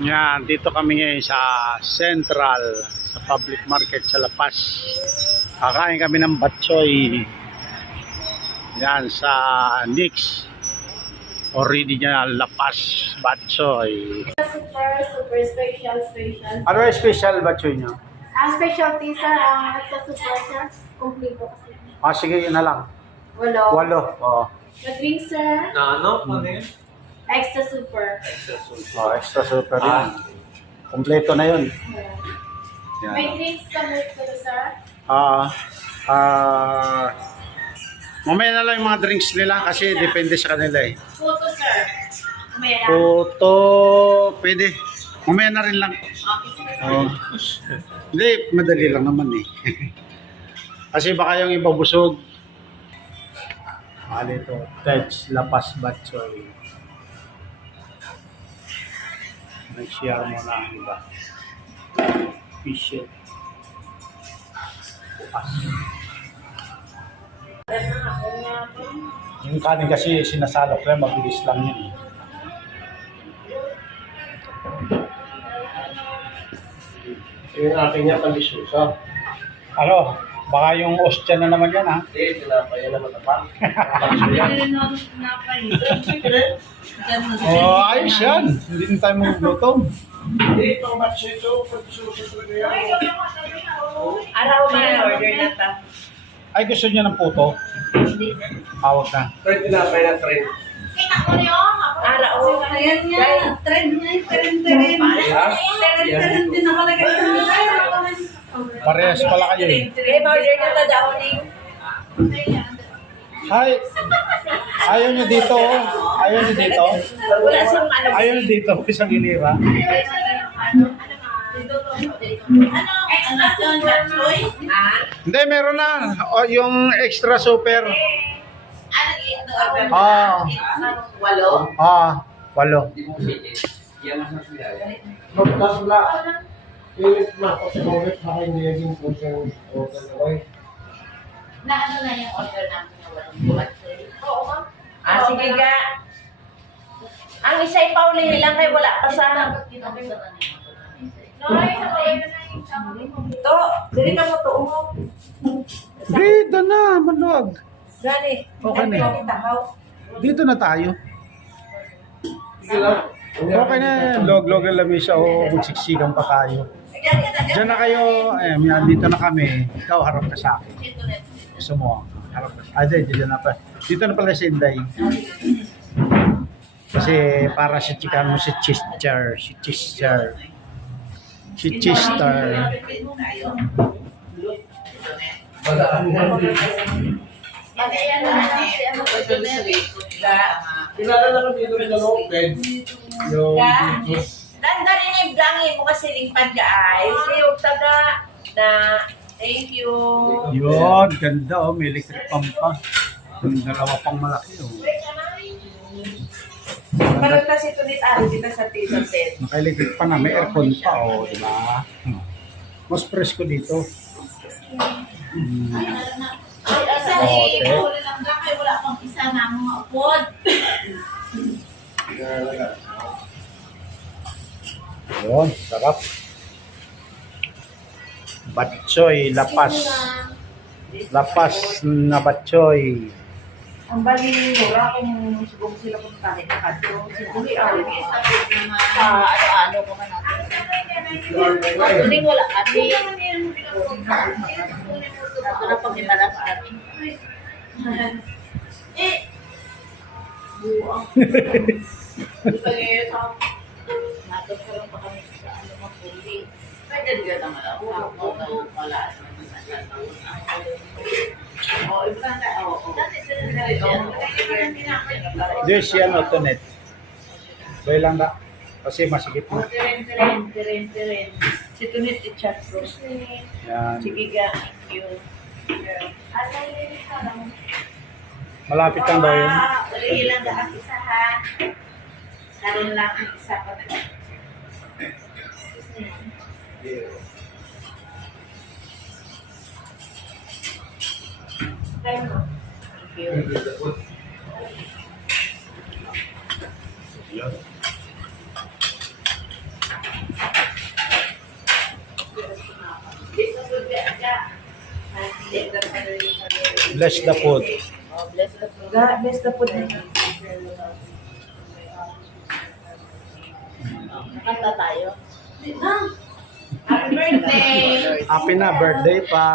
Yan, dito kami ngayon sa Central, sa public market sa La Paz. Kakain kami ng batchoy. Yan, sa Nix. Original La Paz batchoy. Super special. Ano yung special batchoy nyo? Ang specialty sir, ang sa super sir, kompleto kasi. Sige, yun na lang. Walo. 8. Oo. Mag-drink sir, Na ano? Ano yun? extra super. Extra super yun. Kompleto na yun. May Yan. drinks kami pero sir. Mamaya na lang yung mga drinks nila kasi depende sa kanila eh. Photo sir. Umaya lang. Puto, pwede. Mamaya na rin lang. Okay. Oh. Hindi, madali lang naman eh. Kasi baka yung iba busog. Ito, Tej La Paz batchoy. Nag-share mo na ang iba. Fish. Bukas. Yung kanin kasi sinasalok lang, mabilis lang yun. Yung akin niya pandisyosa. Ano, baka yung ostya na naman yan ha? Hindi, tinapay na matapang. Oh, ayos yan. Hindi na tayo maglutom. Hindi, pang batch ito. Pandisyosa talaga yan. Araw na order na ta. Ay, gusto niya ng puto? Tawag na. Trend tinapay na trend. Kita ko niyo, araw. Ayan nga, trend na yung trend. Ha? Trend din nakalagay sa Parehas pala kayo eh. Order na ta daw ni. Hi! Ayaw niyo dito. Oh. Ayaw niyo dito. Wala siyang ano. Ayaw niyo dito. Isang inira. Extra super choice? Hindi, meron na. O, yung extra super. Ah. Walo. 8. Magkasula. Pilit na ako sa COVID. Baka hindi naging order na ko eh. Na ano na yung order namin na walang buwan? Oo ma'am. Sige ga. Ang isa'y pauli lang kay wala pa sa... Ito, dili ka mo to. Dito na, maluwag. Gani. Okay na yun. Dito na tayo. Sige lang. Okay na yan. Log-log ang lamisa o magsiksikan pa tayo. Diyan na kayo. Ayan, dito na kami. Ikaw harap ka sa akin. Gusto mo? Harap ka. Dito na pa. Dito na pala si Inday. Kasi para si chika mo si Chester. Si Chester. Si Chester. Padaan mo. Kilala na kami dito sa Lopez. Yung Dandarin yung blangi mo kasi lingpad ka ay. Yung taga na thank you. Yun, ganda oh. May electric pump pa. Yung dalawa pang malaki oh. Parang kasi tunit ari dito sa Tisa Set. Naka-electric pa na. May aircon pa oh. Diba? Mas presko dito. Isa Okay. huli lang ka kay wala pang isa na mga upod. Yun, sarap. Batchoy, lapas. Lapas na batchoy. Ang bali mura kung siguro sila kung tayo na kadto. Siguro ano-ano ko man natin. Hindi wala kami. Ito na pag inalas kami. Natutulong pa kami sa ano mga puli. Pwede ka naman ako. Ako wala. Oh, iba na. Oo. Diyos yan o tunet. Boy lang da. Kasi masigit mo. Tiren. Si Tunit i-chat bro. Yan. Sige ga. Thank you. Malapit lang daw yun. Uli lang ang isa ha. Karoon lang ang isa pa. Thank you. Yan. Bless the food. Oh, bless the food. Bless the food. Nakanta tayo. Happy birthday! Happy na birthday pa.